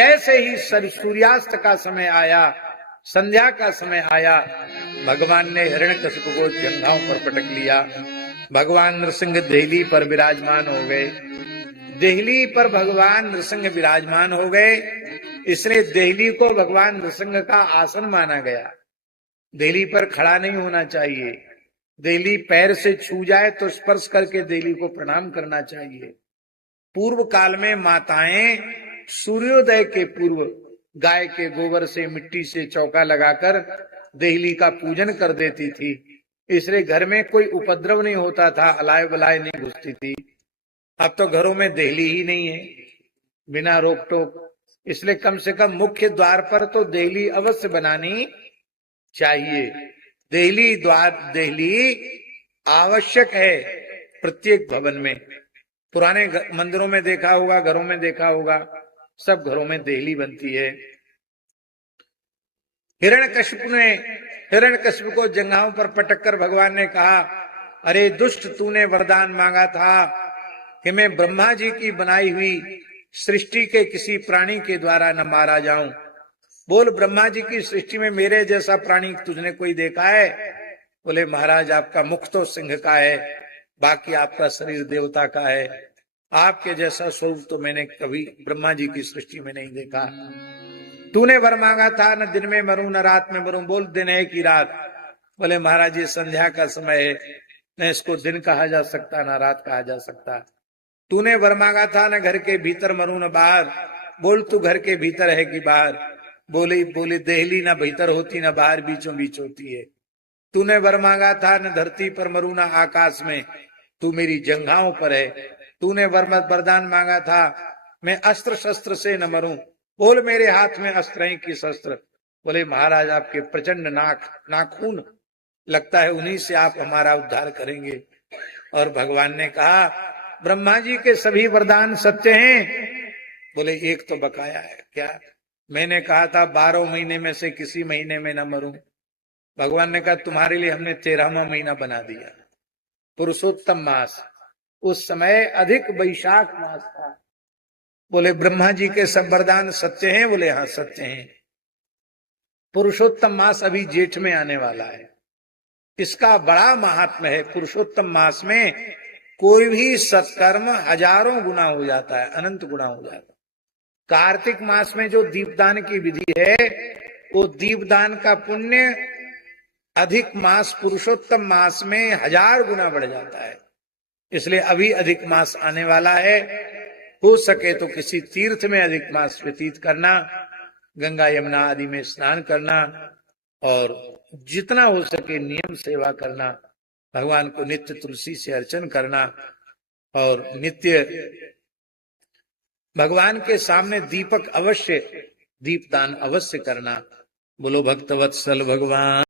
जैसे ही सूर्यास्त का समय आया, संध्या का समय आया, भगवान ने हिरण्यकशिपु को जंघाओं पर पटक लिया। भगवान नृसिंह देहली पर विराजमान हो गए। देहली पर भगवान नृसिंह विराजमान हो गए, इसलिए देहली को भगवान नृसिंह का आसन माना गया। देहली पर खड़ा नहीं होना चाहिए, देहली पैर से छू जाए तो स्पर्श करके देहली को प्रणाम करना चाहिए। पूर्व काल में माताएं सूर्योदय के पूर्व गाय के गोबर से, मिट्टी से चौका लगाकर देहली का पूजन कर देती थी, इसलिए घर में कोई उपद्रव नहीं होता था, अलाय बलाय नहीं घुसती थी। अब तो घरों में देहली ही नहीं है बिना रोक टोक, इसलिए कम से कम मुख्य द्वार पर तो देहली अवश्य बनानी चाहिए। देहली आवश्यक है प्रत्येक भवन में। पुराने मंदिरों में देखा होगा, घरों में देखा होगा, सब घरों में देहली बनती है। हिरण्यकशिपु को जंघाओं पर पटककर भगवान ने कहा, अरे दुष्ट, तूने वरदान मांगा था कि मैं ब्रह्मा जी की बनाई हुई सृष्टि के किसी प्राणी के द्वारा न मारा जाऊं। बोल, ब्रह्मा जी की सृष्टि में मेरे जैसा प्राणी तुझने कोई देखा है? बोले, महाराज आपका मुख तो सिंह का है, बाकी आपका शरीर देवता का है, आपके जैसा स्वरूप तो मैंने कभी ब्रह्मा जी की सृष्टि में नहीं देखा। तूने वर मांगा था, न दिन में मरूं न रात में मरूं। बोल, दिन है कि रात? बोले, महाराज ये संध्या का समय है, न इसको दिन कहा जा सकता न रात कहा जा सकता। तूने वर मांगा था, न घर के भीतर मरूं न बाहर। बोल, तू घर के भीतर है कि बाहर? बोले देहली न भीतर होती न बाहर, बीचों बीच होती है। तूने वर मांगा था, न धरती पर मरूं न आकाश में, तू मेरी जंघाओं पर है। तूने वरदान मांगा था, मैं अस्त्र शस्त्र से न मरूं। बोल, मेरे हाथ में अस्त्र हैं कि शस्त्र? बोले, महाराज आपके प्रचंड नाखून, लगता है उन्हीं से आप हमारा उद्धार करेंगे। और भगवान ने कहा, ब्रह्मा जी के सभी वरदान सत्य हैं? बोले, एक तो बकाया है। क्या? मैंने कहा था 12 महीने में से किसी महीने में न मरूं। भगवान ने कहा, तुम्हारे लिए हमने 13वां महीना बना दिया, पुरुषोत्तम मास। उस समय अधिक वैशाख मास था। बोले, ब्रह्मा जी के सब वरदान सत्य हैं? बोले, हाँ सत्य हैं। पुरुषोत्तम मास अभी जेठ में आने वाला है, इसका बड़ा महात्म्य है। पुरुषोत्तम मास में कोई भी सत्कर्म हजारों गुना हो जाता है, अनंत गुना हो जाता है। कार्तिक मास में जो दीपदान की विधि है, वो दीपदान का पुण्य अधिक मास पुरुषोत्तम मास में 1000 गुना बढ़ जाता है। इसलिए अभी अधिक मास आने वाला है, हो सके तो किसी तीर्थ में अधिक मास व्यतीत करना, गंगा यमुना आदि में स्नान करना, और जितना हो सके नियम सेवा करना, भगवान को नित्य तुलसी से अर्चन करना, और नित्य भगवान के सामने दीपक अवश्य, दीपदान अवश्य करना। बोलो भक्तवत्सल भगवान।